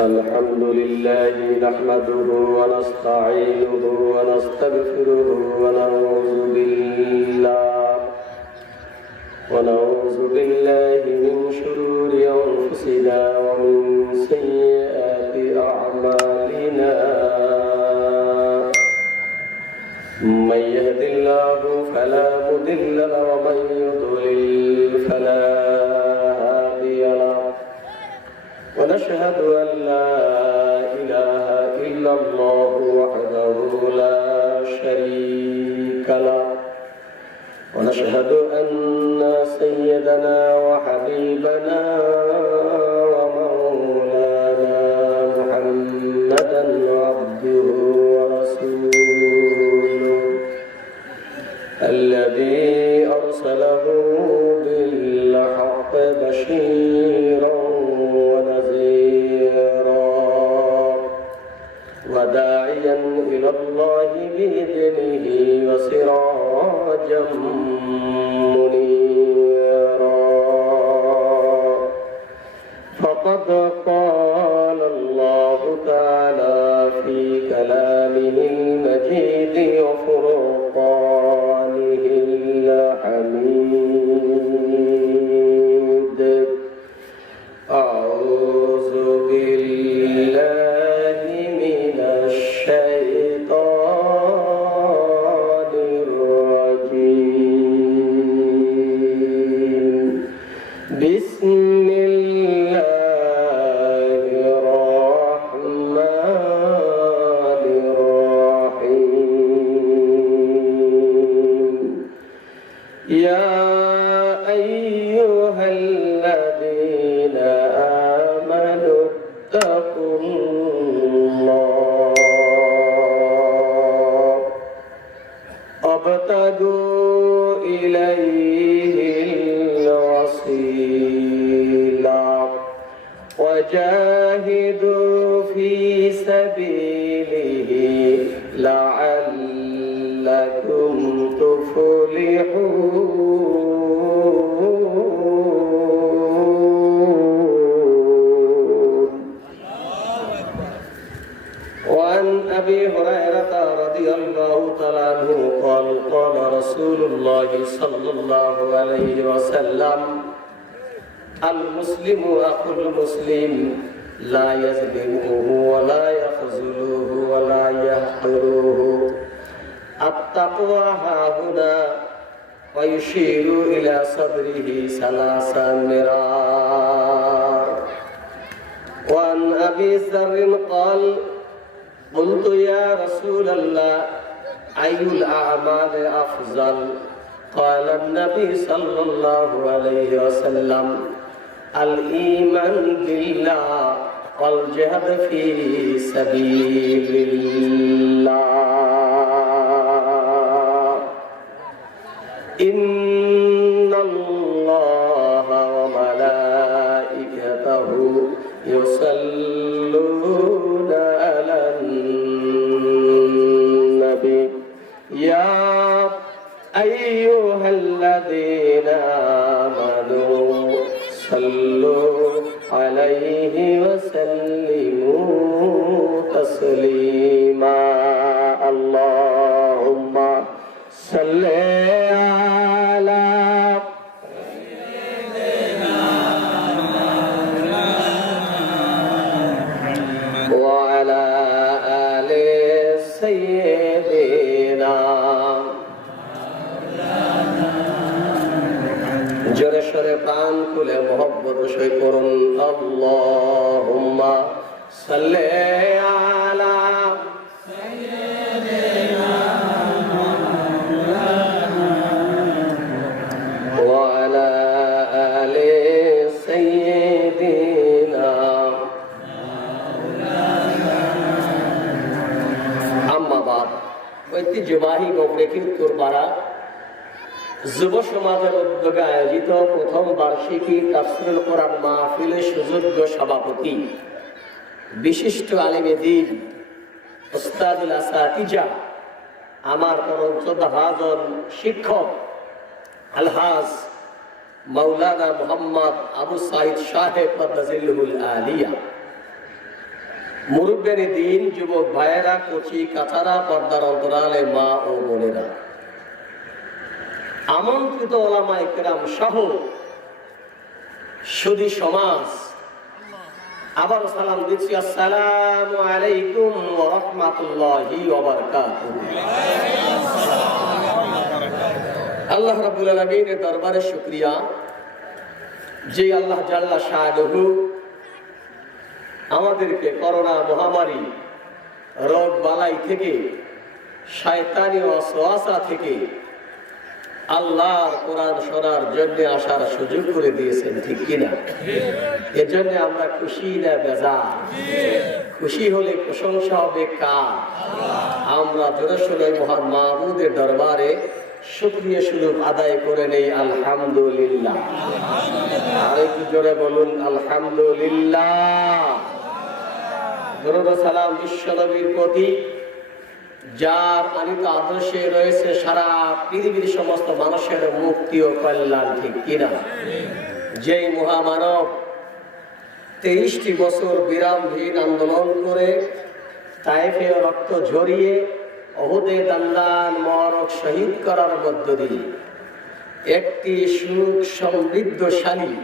الحمد لله نحمده ونستعينه ونستغفره ونعوذ بالله من شرور أنفسنا ومن سيئات أعمالنا من يهد الله فلا مضل له ومن يضلل فلا هادي له ونشهد أن لا إله إلا الله وحده لا شريك له ونشهد أن سيدنا وحبيبنا ومولانا محمدا عبده ورسوله الذي أرسله بالحق بشيرا وداعيا إلى الله بإذنه وسراجا منيرا فقد قال الله تعالى في كلامه المجيد وفرقانه الحميد أعوذ بالله من الشيطان الرجيم بسم الله الرحمن الرحيم يا أيها الذين آمنوا اتقوا الله وابتغوا إليه الوسيلة وجاهدوا في سبيله لعلكم تفلحون. وعن أبي هريرة رضي الله تعالى عنه قال قال رسول الله صلى الله عليه وسلم المسلم أخو المسلم لا يظلمه ولا يخذله ولا يحقره التقوى هاهنا ويشير إلى صدره ثلاث مرار. وعن أبي ذر قال قلت يا رسول الله أي الأعمال أفضل؟ قال النبي صلى الله عليه وسلم الإيمان بالله والجهاد في سبيل الله. إن الله وملائكته يصلون على النبي يا أيها الذين آمنوا صلوا عليه وسلموا تسليما. اللهم صل على وعلى آل سيدنا জোরে সরে প্রাণ খুলে মোহব্বত সই করুন আল্লাহুম্মা সাল্লি আলা সাইয়্যিদিনা ওয়া আলা আলি সাইয়্যিদিনা। আম্মা বাদ ঐতিহ্যবাহী গোপরেখি উত্তরপাড়া যুব সমাজের উদ্যোগে আয়োজিত প্রথম বার্ষিকী তাফসীরুল কোরআন মাহফিলের সুযোগ্য সভাপতি বিশিষ্ট আলেমে দ্বীন উস্তাদুল আসাতিজা আমার পরমশ্রদ্ধ হাজর শিক্ষক আলহাজ মাওলানা মোহাম্মদ আবু সাইদ সাহেব মাদ্রাজিল্লুল আলিয়া মুরব্বিয়ানি দিন, যুবক ভাইয়েরা, কচি কাচারা, পর্দার অন্তরালে মা ও বোনেরা, আমন্ত্রিত ওলামায়ে কেরাম সহ সুধী সমাজ, আবার সালাম দিচ্ছি। আসসালামু আলাইকুম ওয়া রাহমাতুল্লাহি ওয়া বারাকাতুহু। আল্লাহ রাব্বুল আলামিনের দরবারে শুকরিয়া, যে আল্লাহ জাল্লা শানুহু আমাদেরকে করোনা মহামারী, রোগ বালাই থেকে, শয়তানি ওয়াসওয়াসা থেকে আল্লাহর কোরআন শোনার জন্য আসার সুযোগ করে দিয়েছেন, ঠিক কিনা? এজন্য আমরা খুশি না বেজার? খুশি হলে প্রশংসা হবে কার? আমরা জোরে সোরে মহান মাহমুদের দরবারে শুকরিয়া স্বরূপ আদায় করে নেই আলহামদুলিল্লাহ। আর একটু জোরে বলুন আলহামদুলিল্লাহ। দরুদ ও সালাম বিশ্ব নবীর প্রতি, যার আনিত আদর্শে রয়েছে সারা পৃথিবীর সমস্ত মানুষের মুক্তি ও কল্যাণ, ঠিক কিনা? যেই মহামানব 23টি বছর বিরামহীন আন্দোলন করে তায়েফে রক্ত ঝরিয়ে উহুদে দান্দান মরক শহীদ করার মধ্য দিয়ে একটি সুখ সমৃদ্ধশালী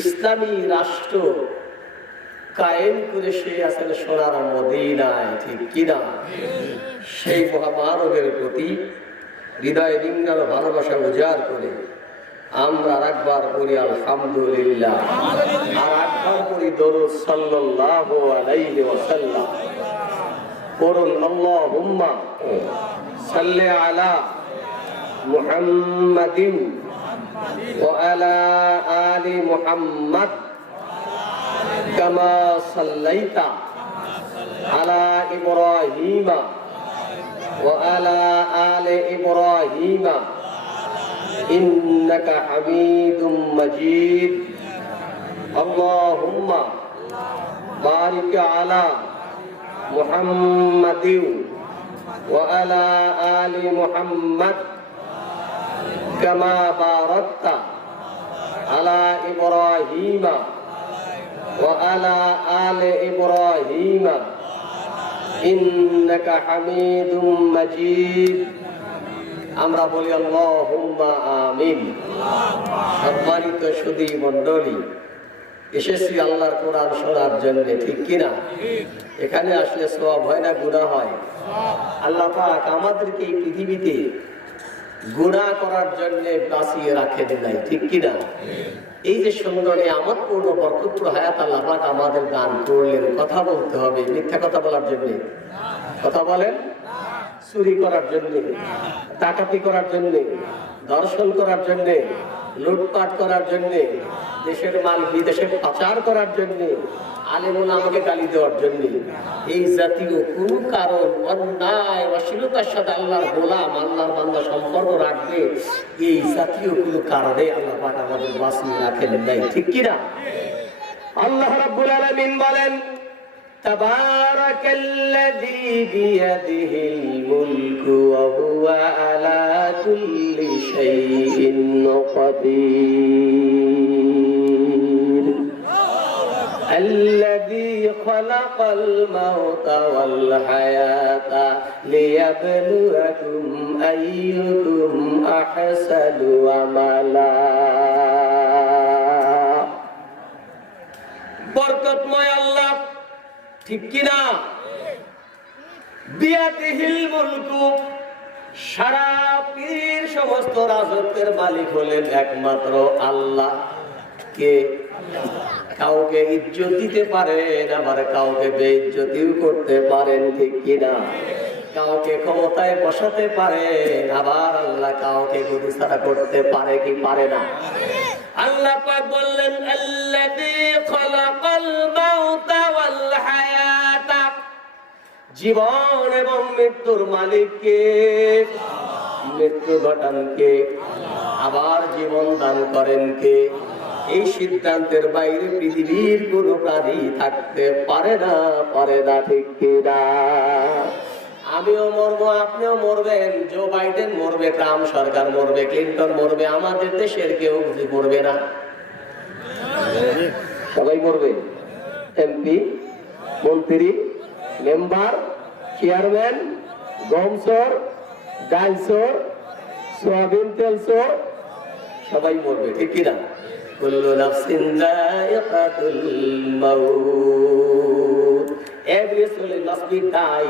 ইসলামী রাষ্ট্র কায়েম করে সে আছেন সোনার মদিনায়, ঠিক কিনা? সেই মহামানবের প্রতি হৃদয় রিঙ্গানো ভালোবাসা উজাড় করে আমরা একবার পড়ি আলহামদুলিল্লাহ, আর একবার পড়ি দরুদ সাল্লাল্লাহু আলাইহি ওয়াসাল্লাম। পড়ুন আল্লাহুম্মা সাল্লি আলা মুহাম্মাদিন ওয়া আলা আলি মুহাম্মাদ কামা সাল্লাইতা আলা ইব্রাহিমা ওয়া আলা আলি ইব্রাহিমা ইন্নাকা হামিদুম মাজিদ। আল্লাহুম্মা বারিক আলা মুহাম্মাদিন ওয়া আলা আলি মুহাম্মাদ কামা বারাকতা আলা ইব্রাহিমা ওয়া আলা আলি ইব্রাহিমা ইন্নাকা হামিদুম মাজিদ। আমরা বলি আল্লাহুম্মা আমিন। সম্মানিত সুধী মণ্ডলী, এসেছি আল্লাহর কোরআন শোনার জন্য, ঠিক কিনা? এখানে আসলে সওয়াব হয় না, গুনাহ হয়? আল্লাহ পাক আমাদেরকে এই পৃথিবীতে গুনাহ করার জন্য বাঁচিয়ে রাখেন নাই, ঠিক কিনা? এই যে সুন্দর নিয়ামতপূর্ণ বরকতপূর্ণ হায়াত আল্লাহ পাক আমাদের দান করলেন। কথা বলতে হবে, মিথ্যা কথা বলার জন্য কথা বলেন? চুরি করার জন্য, ডাকাতি করার জন্য, ধর্ষণ করার জন্য, লুটপাট করার জন্য, দেশের মাল বিদেশে পাচার করার জন্য, আলেমুল আমাকে গালি দেওয়ার জন্য, এই জাতীয় কোন কারণ অন্যায় অশ্লীলতার সাথে আল্লাহর গোলাম, আল্লাহর বান্দা সম্পর্ক রাখবে, এই জাতীয় কোন কারণে আল্লাহ পাক আমাদের বাঁচিয়ে রাখেন নাই, ঠিক কিনা? আল্লাহ রাব্বুল আলামিন বলেন, তাবারাকাল্লাযী বিয়াদিহিল মুলকু ওয়া হুয়া আলা কুল্লি শাইইন কাদির। الذي خلق الموت والحياة ليبلوكم أيكم أحسن عملا। বরকতময় আল্লাহ, ঠিক কিনা? বিয়াদিহিল মুলকু, সারা পৃথিবীর সমস্ত রাজত্বের মালিক হলেন একমাত্র আল্লাহ। কে? কাউকে ইজ্জত দিতে পারেন, আবার কাউকে বেইজ্জতিও করতে পারেন, ঠিক কিনা? কাউকে ক্ষমতায় বসাতে পারেন, আবার আল্লাহ কাউকে গুরুছাড়া করতে পারে কি পারে না? আল্লাহ পাক বললেন, আল্লাযী খালাকাল মাউতা ওয়াল হায়াতা, জীবন এবং মৃত্যুর মালিক কে? মৃত্যু ঘটান কে? আবার জীবন দান করেন কে? এই সিদ্ধান্তের বাইরে পৃথিবীর কোন প্রাণী থাকতে পারে না, পারে না, ঠিক কিনা? আমিও মরবো, আপনিও মরবেন, জো বাইডেন মরবে, ট্রাম্প সরকার মরবে, ক্লিন্টন মরবে, আমাদের দেশের কেউ মরবে না? সবাই মরবে। এমপি, মন্ত্রী, মেম্বার, চেয়ারম্যান, গম চোর, ডাল চোর, সোয়াবিন তেল চোর, সবাই মরবে, ঠিক কিনা? কুল্লু নাফসিন যায়িকাতুল মাউত, every soul must be die,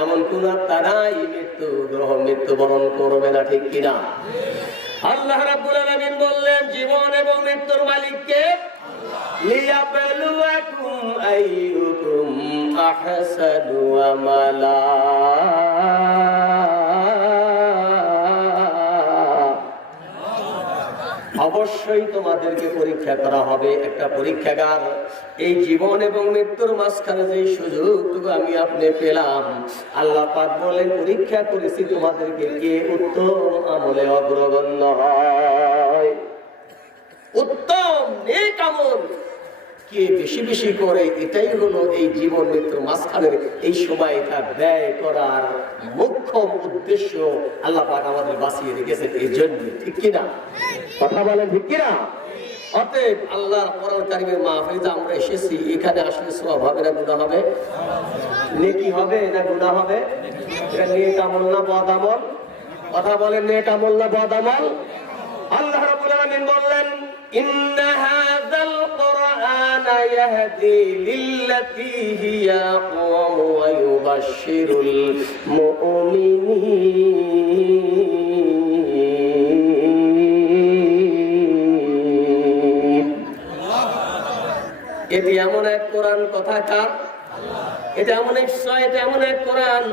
এমন কোন আত্মা নাই মৃত্যুবরণ করবে না, ঠিক কিনা? আল্লাহ রাব্বুল আলামিন বললেন জীবন এবং মৃত্যুর মালিক কে? লিয়াবলুয়াকুম আইয়ুকুম আহসানু আমালা, অবশ্যই তোমাদেরকে পরীক্ষা করা হবে। একটা পরীক্ষাগার, এই জীবন এবং মৃত্যুর মাঝখানে যে সুযোগটুকু আমি আপনি পেলাম, আল্লাহ পাক বলেন পরীক্ষা করেছি তোমাদেরকে কে উত্তম আমলে অগ্রগণ্য হয়, উত্তম নেক আমল কে বেশি বেশি করে। এটাই হলো এই জীবন মৃত্যুর মাঝখানের এই সময়টা ব্যয় করার মুখ্য উদ্দেশ্য। আল্লাহ পাক আমাদের বাঁচিয়ে রেখেছেন এই জন্য, ঠিক কিনা? কথা বলেন, ঠিক কিনা? অতএব আল্লাহর কোরআন কারীমের মাহফিলে আমরা এসেছি, এখানে আসলে সওয়াব হবে না গুনাহ হবে? নেকি হবে না গুনাহ হবে? এটা নেক আমল না বদ আমল? কথা বলেন, নেক আমল না বদ আমল? আল্লাহ রাব্বুল আলামিন বললেন ইন্না হাযাল কুরআনা ইয়াহদি লিল্লাতী হিয়া আকওয়াম ওয়া ইউবাশশিরুল মুমিনিন। এটি এমন এক কোরআন, কথা কার? এটা এমন এক কোরআন,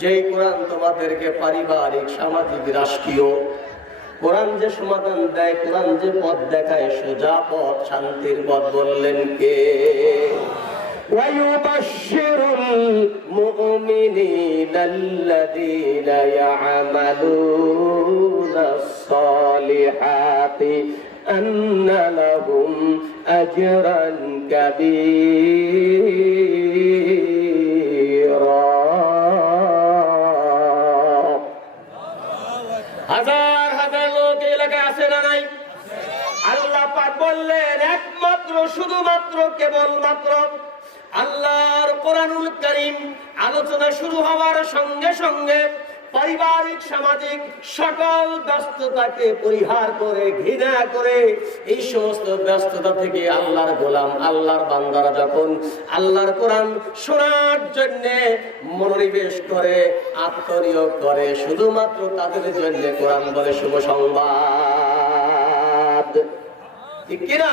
যেই কোরআন তোমাদেরকে পারিবারিক, সামাজিক, রাষ্ট্রীয় কোরআন যে সমাধান দেয়, কোরআন যে পথ দেখায়, সোজা পথ, শান্তির পথ, বললেন কে? ওয়ায়ুবাশশিরুল মুমিনিনাল্লাযীনা ইয়া'মালুনাস সালিহাতি আন্না লাহুম আজরান কাবীরা। হাজার হাজার লোক এলাকায় আছে না নাই? আল্লাহ পাক বললেন একমাত্র, শুধুমাত্র, কেবলমাত্র আল্লাহর কোরআনুল কারীম আলোচনা শুরু হওয়ার সঙ্গে সঙ্গে পারিবারিক, সামাজিক সকল ব্যস্ততাকে পরিহার করে, ঘৃণা করে, এই সমস্ত ব্যস্ততা থেকে আল্লাহর গোলাম, আল্লাহর বান্দারা যখন আল্লাহর কোরআন শোনার জন্য মনোনিবেশ করে, আত্মনিয়োগ করে, শুধুমাত্র তাদের জন্য কোরআন বলে শুভ সংবাদ, ঠিক কিনা?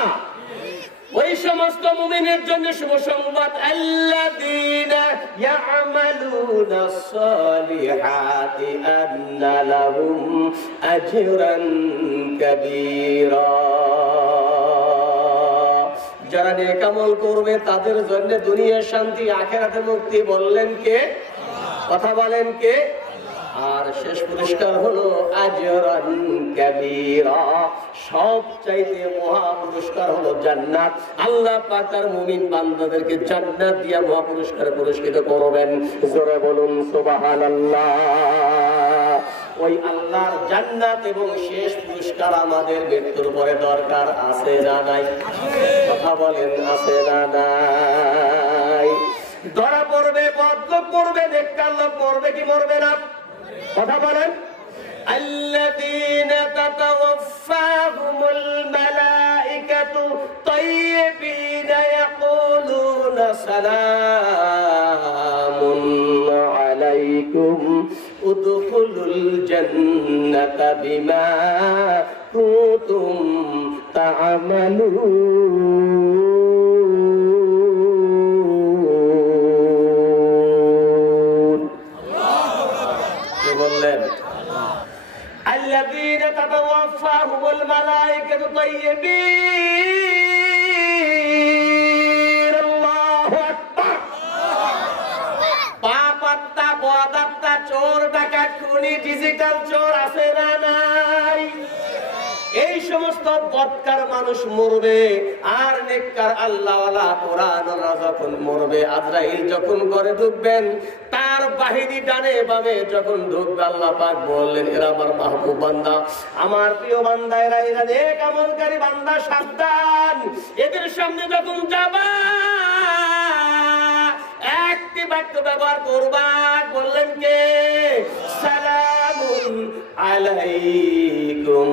ওই সমস্ত মুমিনের জন্য শুভ সংবাদ, আল্লাযীনা ইয়া'মালুনাস সালিহাতি আন্না লাহুম আজরান কাবীরা। যারা নেক আমল করবে তাদের জন্য দুনিয়ার শান্তি, আখিরাতে মুক্তি, বললেন কে? কথা বলেন কে? আর শেষ পুরস্কার হলো আজরান কাবীরা, সবচাইতে মহা পুরস্কার হলো জান্নাত। আল্লাহ পাক তার মুমিন বান্দাদেরকে জান্নাত দিয়ে মহা পুরস্কারে পুরস্কৃত করবেন। জোরে বলুন সুবহানাল্লাহ। ওই আল্লাহর জান্নাত এবং শেষ পুরস্কার আমাদের মৃত্যুর পরে দরকার আছে না নাই? কথা বলেন, আছে না নাই? ধরা পড়বে, বদলোক পড়বে, নেককার লোক পড়বে কি মরবে না? কথা বলেন। আল্লাযীনা তাতাওয়াফাহুমুল মালাইকাতু তাইয়্যিবিনা ইয়াকুলুনা সালামুন আলাইকুম উদখুলুল জান্নাতা বিমা কুনতুম তা'মালুন। কে বললেন? الذين تتوفاهم الملائكة طيبين। الله أكبر। পাপাত্তা, বদাত্তা, চোর, ডাকাত, খুনি, ডিজিটাল চোর আছে না নাই? এই সমস্ত বদকার মানুষ মরবে, আর নেককার আল্লাহওয়ালা কোরআনওয়ালা যখন মরবে, আজরাইল যখন ঘরে ঢুকবেন, তার বাহিনী ডানে বামে যখন ঢুকবে, আল্লাহ পাক বললেন এরা আমার মাহবুব বান্দা, আমার প্রিয় বান্দা, এরা নেক আমলকারী বান্দা, সাবধান, এদের সামনে যখন যাবা একটি বাক্য ব্যবহার করবা, বললেন কে? সালামুন আলাইকুম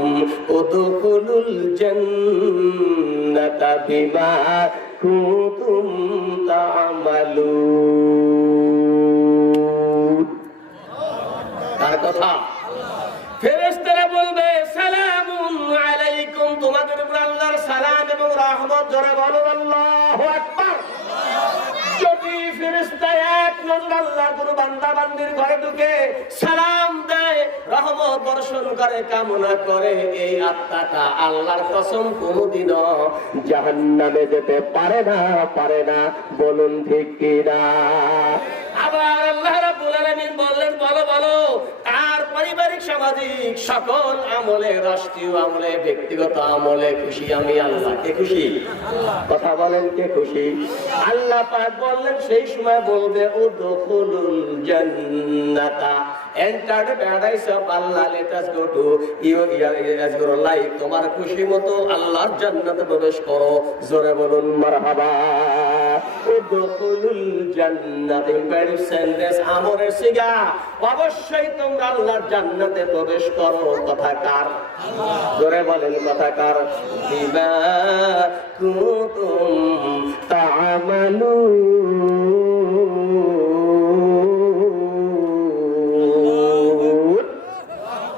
উদখুলুল জান্নাতা বিমা কুনতুম তা'মালুন। তার কথা ফেরেশতারা বলবে সালামুন আলাইকুম, তোমাদের উপর আল্লাহর সালাম এবং রহমত। জোরে বলো আল্লাহু আকবার। যদি ফেরেশতা এক নজর আল্লাহর কোন বান্দা বান্দির ঘরে ঢুকে সালাম দেয়, রহমত বর্ষণ করে, কামনা করে, এই আত্মাটা আল্লাহর কসম কোনদিনও জাহান্নামে যেতে পারে না। বলুন ঠিক কিনা? আবার আল্লাহ রাব্বুল আলামিন বললেন, বলো তার পারিবারিক সামাজিক সকল আমলে, রাষ্ট্রীয় আমলে, ব্যক্তিগত আমলে খুশি আমি আল্লাহ। কে খুশি? কথা বলেন, কে খুশি? আল্লাহ পাক বললেন, সেই সময় বলবে উদখুলুল জান্নাতা, enter the paradise of Allah, let us go to your life. তোমার খুশি মতো আল্লাহর জান্নাতে প্রবেশ করো। জোরে বলুন মারহাবা। উদখুলুল জান্নাত, ইম্পারেটিভ সেন্টেন্স, আমরের সিগা। অবশ্যই তোমরা আল্লাহর জান্নাতে প্রবেশ করো। কথা কার? জোরে বলেন, কথা কার? বিমা কুনতুম তা'মালুন।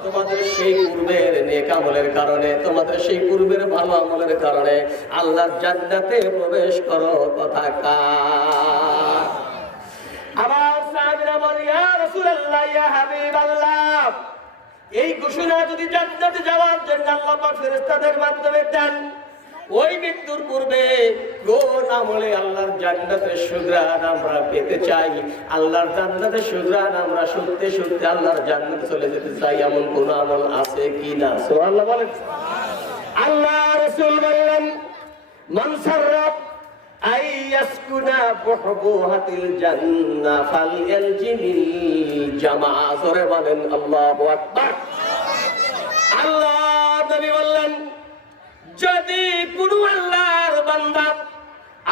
তোমাদের সেই পূর্বের নেক আমলের কারণে, তোমাদের সেই পূর্বের ভালো আমলের কারণে আল্লাহর জান্নাতে প্রবেশ করো। কথা কার? আবার সাহাবীরা বলে, ইয়া রাসূলুল্লাহ, ইয়া হাবিবাল্লাহ, এই ঘোষণা যদি জান্নাতে যাওয়ার জন্য আল্লাহ পাক ফেরেশতাদের মাধ্যমে দেন, ওই মৃত্যুর পূর্বে কোন আমলে আল্লাহর জান্নাতের সুগ্রাণ আমরা পেতে চাই, আল্লাহর জান্নাতের সুগ্রাণ আমরা শুনতে আল্লাহর জান্নাতে চলে যেতে চাই, এমন কোন আমল আছে কিনা? সুবহানাল্লাহ বলেন। আল্লাহ রাসূল বললেন, মান সাররাব আইয়াসকুনা বুহবুহাতিল জান্নাহ ফালইলজিমিল জামাআ। জোরে বলেন আল্লাহু আকবার। আল্লাহ নবী বললেন, যদি কোন আল্লাহর বান্দা,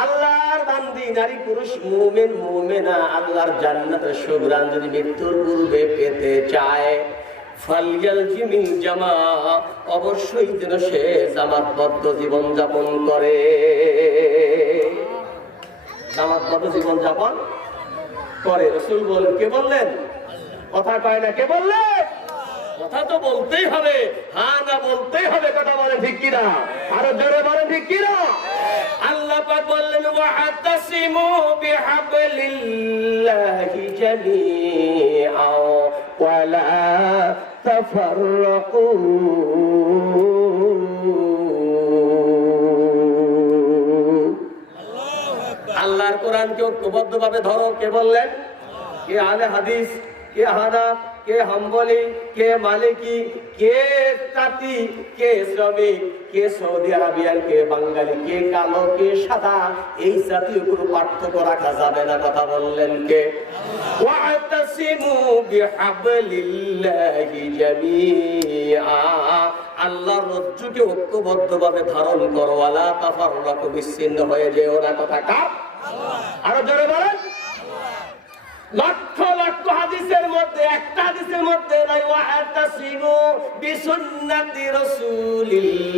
আল্লাহর বান্দি, নারী পুরুষ, মুমিন মুমিনা আল্লাহর জান্নাতের সুগ্রাণ যদি মৃত্যুর পূর্বে পেতে চায়, ফালইলজিমিল জামাআ, অবশ্যই যেন সে জামাতবদ্ধ জীবন যাপন করে। জামাতবদ্ধ জীবন যাপন করে। রাসূল বলেন, কে বললেন? কথা কয় না, কে বললেন? কথা তো বলতেই হবে, হ্যাঁ না বলতেই হবে। কথা বলে ঠিক কিনা? আরো জোরে বলে ঠিক কিনা? আল্লাহ পাক বললেন, ওয়াতাসিমু বিহাবলিল্লাহি জামিআ ওয়া লা তাফাররাকু। আল্লাহর কোরআনকে ঐক্যবদ্ধভাবে ধরো। কে বললেন? কে আহলে হাদিস, কে হানাফ, কে হাম্বলি, কে মালিকি, কে তাঁতি, কে শ্রমিক, কে সৌদি আরবিয়ান, কে বাঙালি, কে কালো, কে সাদা, এই জাতীয় কোনো পার্থক্য রাখা যাবে না। কথা বললেন কে? ওয়াতাসিমু বিহাবলিল্লাহি জামিআ, আল্লাহর রজ্জুকে ঐক্যবদ্ধভাবে ধারণ করো। ওয়ালা তাফাররাকু, বিচ্ছিন্ন হয়ে যেও না। কথা কার? আরো জোরে বলেন। লক্ষ লক্ষ হাদিসের মধ্যে একটা হাদিসের মধ্যে নাই ওয়াতাসিমু বিসুন্নতি রাসূলিল্লাহ।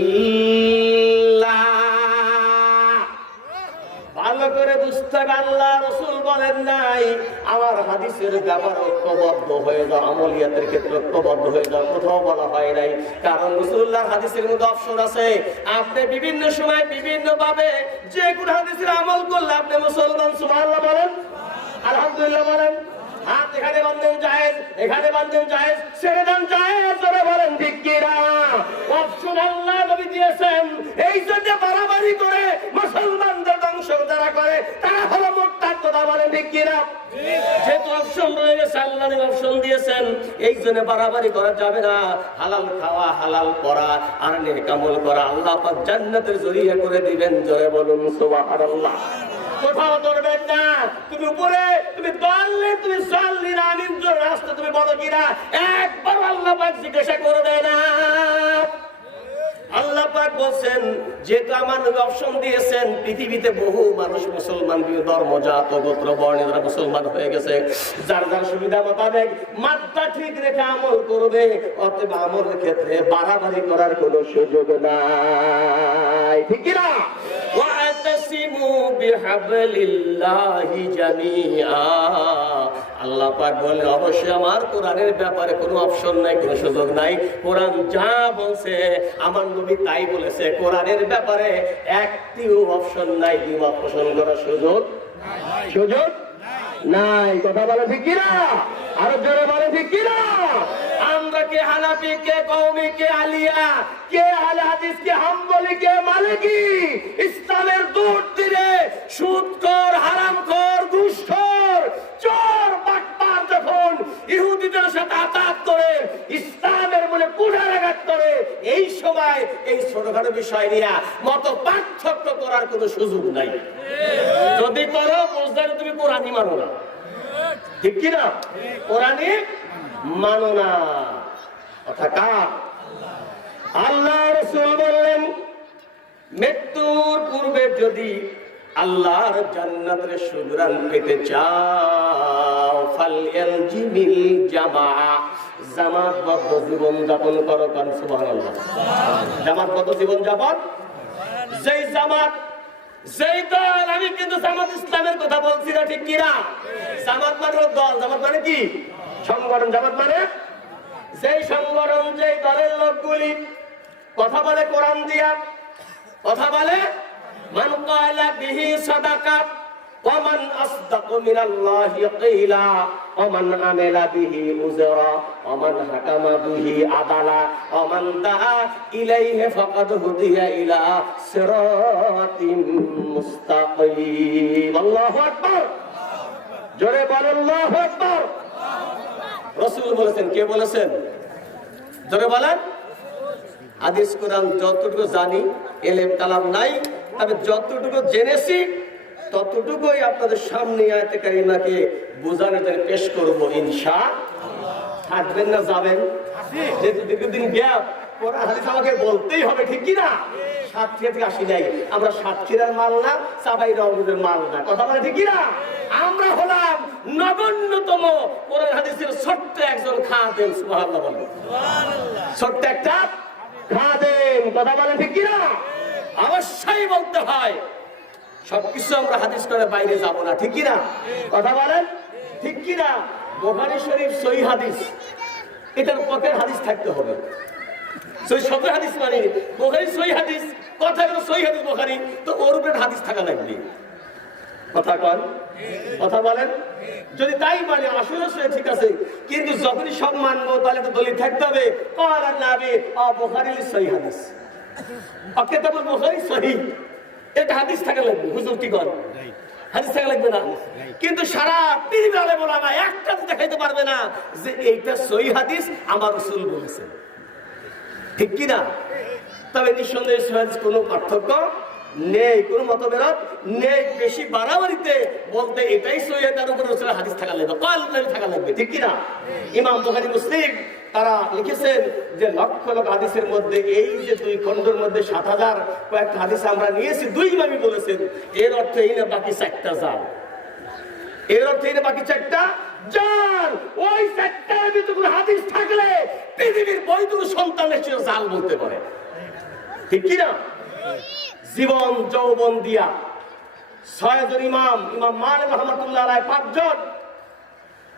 ভালো করে বুঝতে হবে, আল্লাহ রাসূল বলেন নাই আমার হাদিসের ব্যাপারে ঐক্যবদ্ধ হয়ে যাও, আমলিয়াতের ক্ষেত্রে ঐক্যবদ্ধ হয়ে যাও, কোথাও বলা হয় নাই। কারণ রাসূলুল্লাহর হাদিসের মধ্যে অপশন আছে। আপনি বিভিন্ন সময় বিভিন্ন ভাবে যে কোন হাদিসের আমল করলে আপনি মুসলমান। সুবহানাল্লাহ বলেন, আলহামদুলিল্লাহ বলেন। হাত এখানে বান্ধেও জায়েজ, এখানে বান্ধেও জায়েজ, ছেড়ে দেন জায়েজ। জোরে বলেন ঠিক কিনা? অপশন আল্লাহ নবী দিয়েছেন। এই জন্য বাড়াবাড়ি করে মুসলমানদের ধ্বংস যারা করে তারা হলো মুরতাদ। কথা বলেন ঠিক কিনা? যেহেতু অপশন রয়ে গেছে, আল্লাহ নবী অপশন দিয়েছেন, এই জন্য বাড়াবাড়ি করা যাবে না। হালাল খাওয়া, হালাল পড়া আর নেক আমল করা আল্লাহ পাক জান্নাতের জরিয়া করে দিবেন। জোরে বলুন সুবহানাল্লাহ। কোথাও ধরবেন না। তুমি উপরে, তুমি দললে, তুমি চললি না, আমি রাস্তা তুমি বলো কিনা একবার আল্লাহ পাক জিজ্ঞাসা করবে না। আল্লাহ পাক বলছেন যেহেতু আমার নবী অপশন দিয়েছেন, পৃথিবীতে বহু মানুষ মুসলমান, বিভিন্ন ধর্ম, জাত, গোত্র, বর্ণে যারা মুসলমান হয়ে গেছে, যার যার সুবিধা মোতাবেক মাত্রা ঠিক রেখে আমল করবে। অতএব আমলের ক্ষেত্রে বাড়াবাড়ি করার কোনো সুযোগ নাই, ঠিক কি না? ওয়াতাসিমু বিহাবলিল্লাহি জামিআ। আল্লাহ পাক বলেন অবশ্যই আমার কোরআনের ব্যাপারে কোনো অপশন নাই, কোনো সুযোগ নাই। কোরআন যা বলছে আমার নবী তাই বলেছে। কোরআনের ব্যাপারে একটিও অপশন নাই, দ্বিমত পোষণ করার সুযোগ নাই। কথা বলে ঠিক কিনা? আরো জোরে বলে ঠিক কিনা? আমরা কে হানাফি, কে কওমি, কে আলিয়া, কে আহলে হাদিস, কে হাম্বলি, কে মালিকি, ইসলামের দুধ দিলে সুদখোর, হারামখোর, ঘুষখোর, চোর, বাটপার যখন ইহুদিদের সাথে আঘাত করে, ইসলামের মনে কুঠারাঘাত করে, এই সময় এই ছোটখাটো বিষয় নিয়ে মত পার্থক্য করার কোনো সুযোগ নাই। যদি করো বুঝলে তুমি কোরআনই মানো না, ঠিক কিনা? কোরআনই মানো না। আল্লাহ রাসূল বললেন মৃত্যুর পূর্বে যদি আল্লাহর জান্নাতের সুগ্রাণ পেতে চাও, ফালইলজিমিল জামাআ, জামাতবদ্ধ জীবন যাপন করো। সুবহানাল্লাহ। জামাতবদ্ধ জীবন যাপন, যেই জামাত, যেই দল, আমি কিন্তু জামাত ইসলামের কথা বলছি না, ঠিক কিনা? জামাত মানে দল, জামাত মানে কি? সংগঠন। জামাত মানে যেই সংগঠন, যেই দলের লোকগুলি কথা বলে কোরআন দিয়া, কথা বলে মান ক্বালা বিহি সাদাকা ওয়া মান আসদাকু মিনাল্লাহি কিলা ওয়া মান আমিলা বিহি উযরা ওয়া মান হাকামা বিহি আদালা ওয়া মান দাআ ইলাইহি ফাকাদ হুদিয়া ইলা সিরাতিম মুস্তাকিম। আল্লাহু আকবার। জোরে বলেন আল্লাহু আকবার। রাসূল বলেছেন, কে বলেছেন? জোরে বলেন। হাদিস কোরআন যতটুকু জানি, এলেম কালাম নাই, তবে যতটুকু জেনেছি ততটুকুই আপনাদের সামনে আয়াতে কারিমাকে বোঝানোর জন্য পেশ করবো ইনশাআল্লাহ। থাকবেন না যাবেন? যেহেতু দীর্ঘদিন গ্যাপ, কোরআন হাদিস আমাকে বলতেই হবে, ঠিক কিনা? সাতক্ষীরা থেকে আসি নাই আমরা, সাতক্ষীরার মাল না, চাপাই নবাবগঞ্জের মাল না। কথা বলে ঠিক কিনা? আমরা হলাম নগণ্যতম কোরআন হাদিসের ছোট্ট একজন খাদেম। সুবহানাল্লাহ বলেন। ছোট্ট একটা খাদেম। কথা বলে ঠিক কিনা? অবশ্যই বলতে হয়, সবকিছু আমরা হাদিস করে বাইরে যাব না, ঠিক কিনা? কথা বলেন ঠিক কিনা? বুখারী শরীফ সহিহ হাদিস, এটার পথের হাদিস থাকতে হবে। সহিহ সদর হাদিস মানে বুখারী সহিহ হাদিস, কথা হলো সহিহ হাদিস বুখারী, তো ওর উপরে হাদিস থাকা লাগবে। কথা কন, কথা বলেন। যদি তাই মানে আসলে ঠিক আছে, কিন্তু যখনই সব মানবো তাহলে তো দলিল থাকতে হবে। ক্বালা নবী বুখারী সহিহ হাদিস, কিতাবুল বুখারী সহিহ, এটা হাদিস থাকা লাগবে। হুজুর কি করেন? হাদিস থাকা লাগবে না? কিন্তু সারা পৃথিবীর আলেম ওলামা একটা দেখাইতে পারবে না যে এইটা সহিহ হাদিস আমার রাসূল বলেছেন, ঠিক কি না? তবে নিঃসন্দেহে সহিহ হাদিস কোনো পার্থক্য নেই, কোনো মতবিরোধ নেই। বেশি বাড়াবাড়িতে বলতে এটাই সহিহ, তার উপরে রাসূলের হাদিস থাকা লাগবে, কল থাকা লাগবে, ঠিক কি না? ইমাম বুখারী, মুসলিম তারা লিখেছেন যে লক্ষ লক্ষ হাদিসের মধ্যে এই যে দুই খণ্ডের মধ্যে ৭,০০০ কয়েকটা হাদিস আমরা নিয়েছি, দুই ইমামই বলেছেন এর অর্থ এই না বাকি ৪টা জাল, এর অর্থ এই না বাকি ৪টা জাল। ওই ৪টার ভিতরে কোনো হাদিস থাকলে পৃথিবীর বৈধ সন্তানের ছিল জাল বলতে পারে, ঠিক কি না? জীবন যৌবন দিয়া ৬ জন ইমাম, ইমাম মালিক রাহমাতুল্লাহ আলাইহি ৫ জন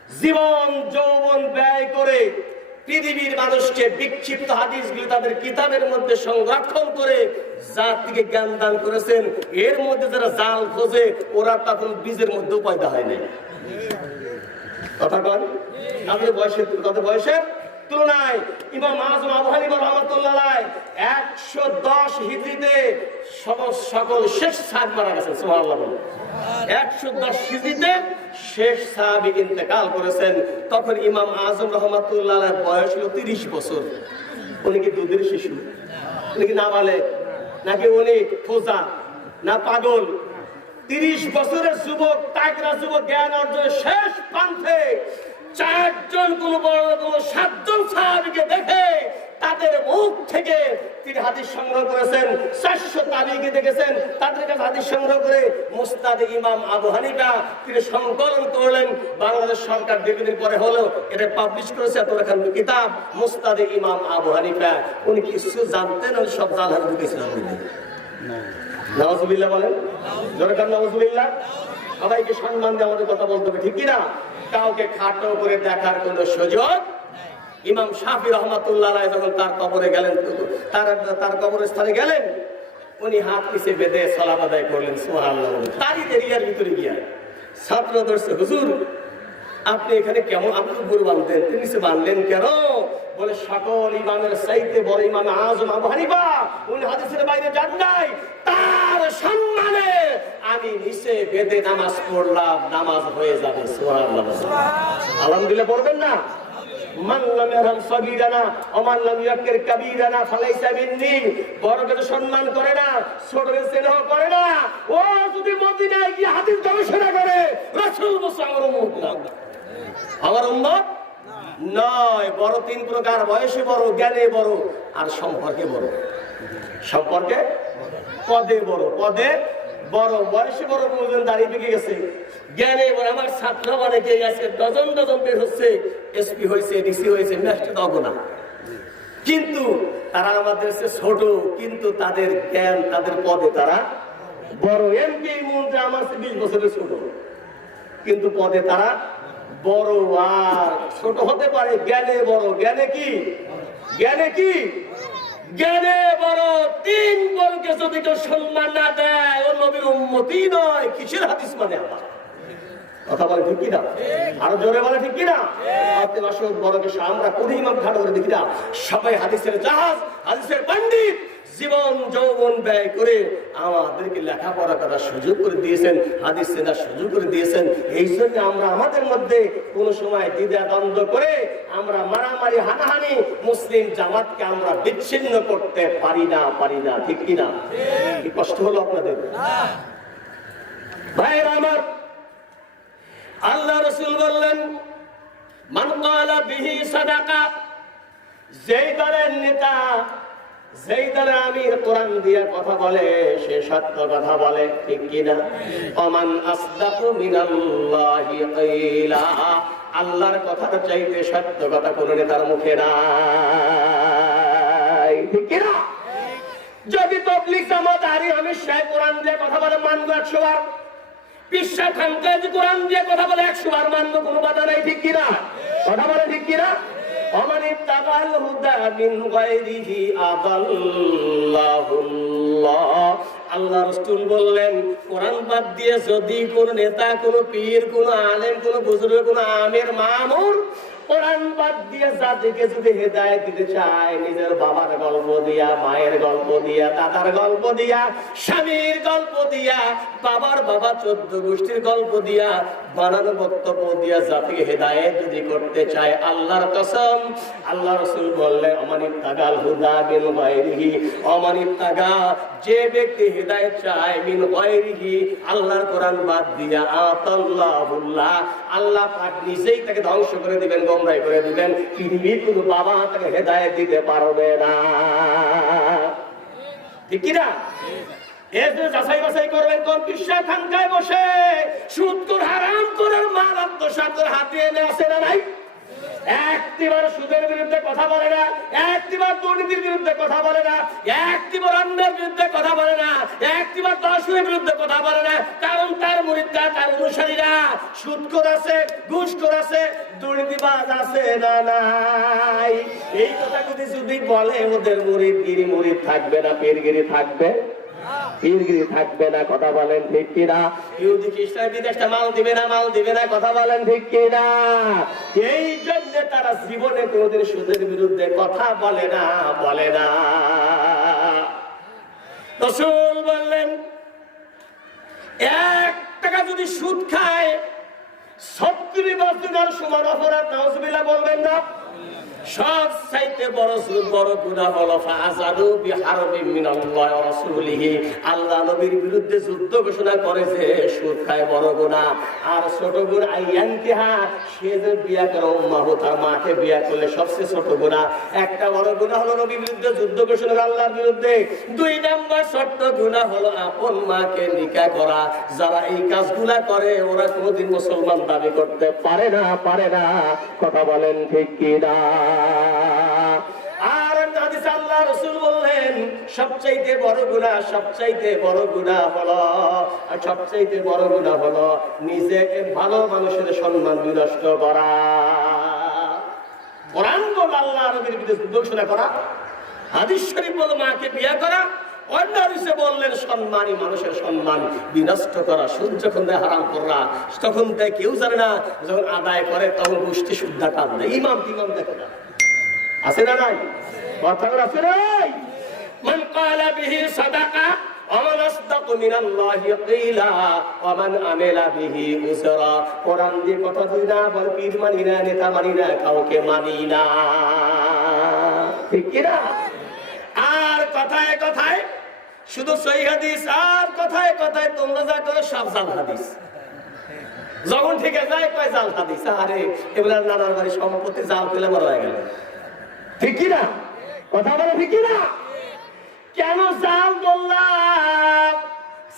জীবন যৌবন ব্যয় করে পৃথিবীর মানুষকে বিক্ষিপ্ত হাদিসগুলি তাদের কিতাবের মধ্যে সংরক্ষণ করে জাতিকে জ্ঞান দান করেছেন। এর মধ্যে যারা জাল খোঁজে ওরা তখন বীজের মধ্যেও পয়দা হয় না। কথা কন, আমাদের বয়সের তুলনায় ইমাম আযম আবু হানিফা রাহমাতুল্লাহ আলাইহি ১১০ হিজরিতে সকল শেষ সাহাবী মারা গেছেন। সুবহানাল্লাহ। ১১০ হিজরিতে শেষ সাহাবী ইন্তেকাল করেছেন। তখন ইমাম আযম রাহমাতুল্লাহ আলাইহির বয়স ছিল ৩০ বছর। উনি কি দুধের শিশু? উনি কি নাবালেগ? নাকি উনি খোঁজা না পাগল? ৩০ বছরের যুবক, তাগড়া যুবক, জ্ঞান অর্জনের শেষ প্রান্তে ৪ জন কোন বড় কোন ৭ জন সাহাবীকে দেখে তাদের মুখ থেকে তিনি হাদিস সংগ্রহ করেছেন। 400 তাবিঈ দেখেছেন, তাদের কাছে হাদিস সংগ্রহ করে মুসনাদে ইমাম আবু হানিফা তিনি সংকলন করলেন। বাংলাদেশ সরকার দীর্ঘদিন পরে হলো এটা পাবলিশ করেছে এতখান কিতাব মুসনাদে ইমাম আবু হানিফা। উনি কিছু জানতেন, উনি সব জানহার ঢুকেছিলেন। নাউজুবিল্লাহ বলেন, জোরে কান নাউজুবিল্লাহ। সবাইকে সম্মান দিয়ে আমাদের কথা বলতে হবে, ঠিক কিনা? কাউকে খাটো করে দেখার কোনো সুযোগ। ইমাম শাফি রহমাতুল্লাহ আলাইহি যখন তার কবরে গেলেন, তার কবরস্থানে গেলেন, উনি হাত নিচে বেঁধে সালাত আদায় করলেন, সুবহানাল্লাহ। তারই এরিয়ার ভিতরে গিয়া ছাত্র ধরছে, হুজুর আপনি এখানে কেমন, আপনি উপরে বাঁধলেন, তিনি নিচে বাঁধলেন কেন? বলে সকল ইমামের চাইতে বড় ইমাম আযম আবু হানিফা, উনি হাদিসের বাইরে যান নাই, তার সম্মানে আমি নিচে বেঁধে নামাজ পড়লাম, নামাজ হয়ে যাবে। সুবহানাল্লাহ, আলহামদুলিল্লাহ পড়বেন না? মান লাম ইয়ারহাম সাগীরানা ওয়া মান লাম ইয়াকির কাবীরানা ফালাইসা মিন্নী। বড়কে তো সম্মান করে না, ছোটকে স্নেহ করে না। ও যদি মদিনায় গিয়ে হাদিস গবেষণা করে, রাসূল বলছে আমার উম্মত নয়। বড় তিন প্রকার, বয়সে বড়, জ্ঞানে বড়, আর সম্পর্কে বড়। সম্পর্কে পদে বড়, পদে বড়, বয়সে বড়, কোনজন দাড়ি পেকে গেছে, জ্ঞানে বড়। আমার ছাত্র অনেকে গেছে, ডজন ডজন বের হচ্ছে, এসপি হয়েছে, ডিসি হয়েছে, ম্যাজিস্ট্রেট হবো না, কিন্তু তারা আমাদের ছোট, কিন্তু তাদের জ্ঞান, তাদের পদে তারা বড়। এমপি মন্ত্রী আমার 20 বছরের ছোট, কিন্তু পদে তারা বড়। আর ছোট হতে পারে, জ্ঞানে বড়। জ্ঞানে কি? জ্ঞানে কি? জ্ঞানে বড়। তিন বলকে যদি কেউ সম্মান না দেয়, ও নবীর উম্মতই নয়। কিসের হাদিস মানে? আমার কথা বলে ঠিক কিনা? আরো জোরে বলে ঠিক কিনা? আপনি মাসুদ বড়কে আমরা কোন ইমাম খাটো করে দেখি না, সবাই হাদিসের জাহাজ, হাদিসের পণ্ডিত, জীবন যৌবন ব্যয় করে আমাদেরকে লেখাপড়া করার সুযোগ করে দিয়েছেন, হাদিস চেনার সুযোগ করে দিয়েছেন। এই জন্য আমরা আমাদের মধ্যে কোন সময় দ্বিধা দ্বন্দ্ব করে আমরা মারামারি, হানাহানি, মুসলিম জামাতকে আমরা বিচ্ছিন্ন করতে পারি না, পারি না, ঠিক কিনা? কি কষ্ট হলো আপনাদের? ভাইরা আমার, আল্লাহ রাসূল বললেন, মান ক্বালা বিহি সাদাকা। যেই দলের নেতা, যেই দলের আমির কোরআন দিয়ে কথা বলে, সে সত্য কথা বলে, ঠিক কিনা? ওমান আসদাকু মিনাল্লাহি কিলা। আল্লাহর কথার চাইতে সত্য কথা কোন নেতার মুখে নাই, ঠিক কিনা? যদি তাবলীগ জামাত আরি আমি সাহেব কোরআন দিয়ে কথা বলে, মানবো 100 বার। পিসা খানকা যে কোরআন দিয়ে কথা বলে 100 বার মানবো, কোনো বাধা নাই, ঠিক কিনা? কথা বলে ঠিক কিনা? ওমান ইত্তাকাল হুদা মিন গায়রিহি আদাল্লাহুল্লাহ। আল্লাহ রাসূল বললেন, কোরআন বাদ দিয়ে যদি কোন নেতা, কোন পীর, কোন আলেম, কোন বুজুর্গ, কোন আমির, মামুর কোরআন বাদ দিয়ে জাতিকে যদি হেদায়েত দিতে চায়, নিজের বাবার গল্প দিয়া, মায়ের গল্প দিয়া, দাদার গল্প দিয়া, স্বামীর গল্প দিয়া, বাবার বাবা 14 গোষ্ঠীর গল্প দিয়া, বানানো বক্তব্য দিয়া জাতিকে হেদায়েত যদি করতে চায়, আল্লাহর কসম, আল্লাহ রাসূল বললেন, অমানিত্তাগাল হুদা মিন গায়রিহি। অমানিত্তাগা, যে ব্যক্তি হেদায়েত চায়, মিন গায়রিহি, আল্লাহর কোরআন বাদ দিয়া, আতাল্লাহুল্লাহ, আল্লাহ পাক নিজেই তাকে ধ্বংস করে দিবেন, গোমরাহ করে দিবেন। পৃথিবীর কোন বাবা তাকে হেদায়েত দিতে পারবে না, ঠিক কি না? এতে যাচাই বাছাই করবেন, কোন পিসা খানকায় বসে সুদখোর, হারামখোরের মাল আত্মসাৎ করে হাতে এনে আছে না নাই? একটিবার সুদের বিরুদ্ধে কথা বলে না, একটিবার দুর্নীতির বিরুদ্ধে কথা বলে না, একটিবার অন্যের বিরুদ্ধে কথা বলে না, একটিবার দর্শনের বিরুদ্ধে কথা বলে না। কারণ তার মুরিদরা, তার অনুসারীরা সুদখোর আছে, ঘুষখোর আছে, দুর্নীতিবাজ আছে না নাই? এই কথা যদি বলে, ওদের মুরিদগিরি মুরিদ থাকবে না, পীরগিরি থাকবে, পীরগিরি থাকবে না। কথা বলেন ঠিক কিনা? ইহুদি খ্রিস্টান বিদেশটা মাল দিবে না, মাল দিবে না। কথা বলেন ঠিক কিনা? এই জন্য তারা জীবনে কোনোদিন সুদের বিরুদ্ধে কথা বলে না, বলে না। রাসূল বললেন, 1 টাকা যদি সুদ খায় 36 বছরের সমান অপরাধ। নাউজুবিল্লাহ বলবেন না? সবচাইতে বড় গুনাহ হলো ফাযালু বিহারবিন মিনাল্লাহি ওয়া রাসূলিহি, আল্লাহ নবীর বিরুদ্ধে যুদ্ধ ঘোষণা করেছে, সুদ খায় বড় গুনাহ। আর ছোট গুনাহ আইয়ানতিহা, সে যে বিয়া করে উম্মাহু, তার মাকে বিয়া করলে সবচেয়ে ছোট গুনাহ। একটা বড় গুনাহ হলো নবীর বিরুদ্ধে যুদ্ধ ঘোষণা করা, আল্লাহর বিরুদ্ধে। 2 নাম্বার ছোট গুনাহ হলো আপন মাকে নিকাহ করা। যারা এই কাজগুলা করে ওরা কোনোদিন মুসলমান দাবি করতে পারে না। কথা বলেন ঠিক কি না? আর হাদিসে আল্লাহ রাসূল বললেন সবচাইতে বড় গুনাহ হলো নিজেকে ভালো মানুষের সম্মান বিনষ্ট করা। কোরআন বলে আল্লাহ নবীর বিরুদ্ধে ঘোষণা করা, হাদিস শরীফ বলে মাকে বিয়ে করা, অন্য হাদিসে বললেন সম্মানী মানুষের সম্মান বিনষ্ট করা। সুদ যখন দেয় হারাম করা, তখন দেয় কেউ জানে না, যখন আদায় করে তখন গোষ্ঠী শুদ্ধা কাজ দেয়। ইমাম দেখে না, আছে না নাই? কথা আছে নাই? মান ক্বালা বিহি সাদাকা ওয়া আসদাকু মিনাল্লাহি ক্বিলা ওয়া মান আমিলা বিহি উসরা। কোরআন দিয়ে কথা বলি না, বল পীর মানি না, নেতা মানি না, কাউকে মানি না, ঠিক কি না? আর কথায় শুধু সহিহ হাদিস, আর কথায় তোমরা যা করো সব জাল হাদিস। যখন ঠিক যায় কয় জাল হাদিস। আরে এগুলার নানার বাড়ি সম্পত্তি জাল পেলে বড় হয়ে গেল, ঠিক কি না? কথা বলে ঠিক কি না? কেন জাল বললাম?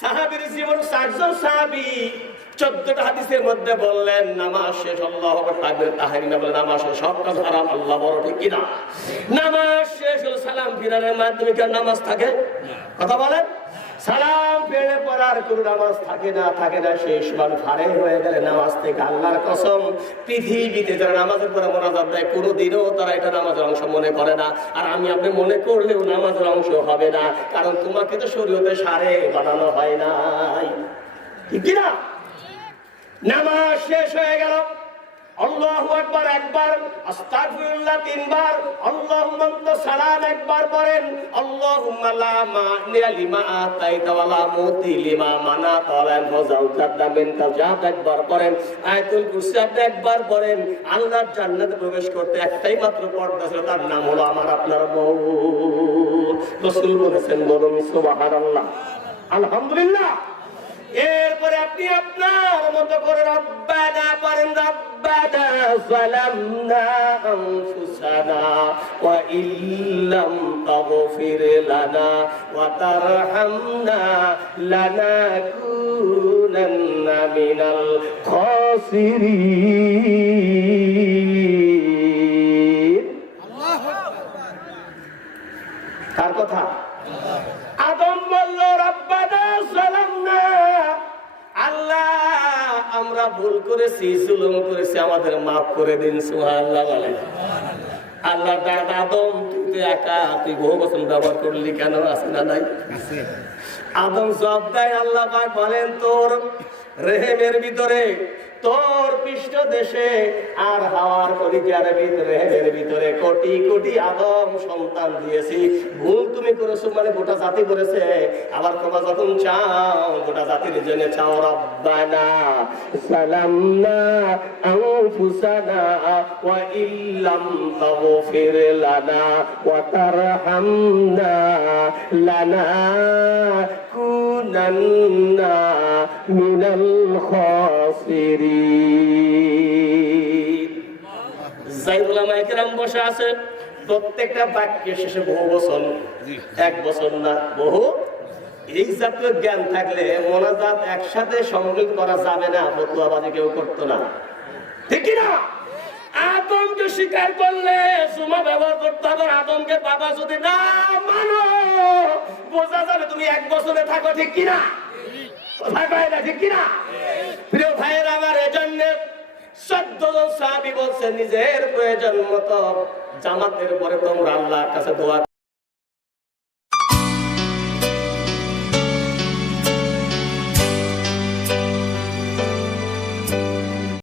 সাহাবীর জীবন 60 জন সাহাবী 14টা হাদিসের মধ্যে বললেন নামাজ শেষ আল্লাহু আকবার তাকবীর তাহরিমা বলে নামাজ শেষ, সব কাজ হারাম, আল্লাহ বড়, ঠিক কি না? নামাজ শেষ হলো সালাম ফিরানোর মাধ্যমে কি নামাজ থাকে? কথা বলেন। সালাম ফিরে পড়ার কোন নামাজ থাকে না, শেষ মান ফারে হয়ে গেলে নামাজ থেকে। আল্লাহর কসম, পৃথিবীতে যারা নামাজের পরে মোনাজাত দেয় কোনোদিনও তারা এটা নামাজের অংশ মনে করে না। আর আমি আপনি মনে করলেও নামাজের অংশ হবে না, কারণ তোমাকে তো শরীয়তে সারে বানানো হয় নাই, ঠিক কি না? নামাজ শেষ হয়ে গেল, আল্লাহু আকবার একবার, আস্তাগফিরুল্লাহ 3 বার, আল্লাহুম্মা আনতা সালাম একবার পড়েন, আল্লাহুম্মা লা মানিয়া লিমা আতাইতা ওয়া লা মুতি লিমা মানাতা ওয়া লা ইয়ানফা'ু যাদা মিনকা যাদ একবার পড়েন, আয়াতুল কুরসি আপনি একবার পড়েন। আল্লাহর জান্নাতে প্রবেশ করতে একটাই মাত্র পর্দা ছিল, তার নাম হলো আমার আপনার মওত। রাসূল বলেছেন, বলুন সুবহানাল্লাহ, আলহামদুলিল্লাহ। এরপরে আপনি আপনার মতো করে রব্বানা পড়েন, রব্বানা যালামনা আনফুসানা ওয়া ইল্লাম তাগফির লানা ওয়া তারহামনা লানাকুনান্না মিনাল খাসিরিন। কার কথা? আদম বলল রব্বানা যালামনা, আল্লাহ আমরা ভুল করেছি, জুলুম করেছি, আমাদের মাফ করে দিন। সুবহানাল্লাহ বলেন। আল্লাহ দাদা আদম, তুই একা, তুই বহু বছর ব্যবহার করলি কেন? আছে না নাই? আদম জবাব দেয়, আল্লাহ পাক বলেন, তোর রেহেমের ভিতরে, তোর পৃষ্ঠ দেশে আর হাওয়ার কলিজার ভিতরে, রেহেমের ভিতরে কোটি কোটি আদম সন্তান দিয়েছি। ভুল তুমি করেছো মানে গোটা জাতি করেছে। আবার তোমরা যখন চাও গোটা জাতির জন্য চাও, রব্বানা সালামনা আনফুসানা ওয়া ইল্লাম তাগফির লানা ওয়া তারহামনা লানাকুনান্না মিনাল খাসিরিন। যাই উলামায়ে কেরাম বসে আছে, প্রত্যেকটা বাক্যের শেষে বহু বচন, এক বচন না, বহু। এই জাতীয় জ্ঞান থাকলে মোনাজাত একসাথে সংযোগ করা যাবে না, ফতোয়াবাজি কেউ করতো না, ঠিক না? আদমকে স্বীকার করলে সুমা ব্যবহার করতে হবে। আদমকে বাবা যদি না মানো, বোঝা যাবে তুমি 1 বছরে থাকো, ঠিক কিনা? ঠিক কিনা? প্রিয় ভাইয়ের আমার, এজন্য 14 জন সাহাবী বলছে নিজের প্রয়োজন মতো জামাতের পরে তোমরা আল্লাহর কাছে দোয়া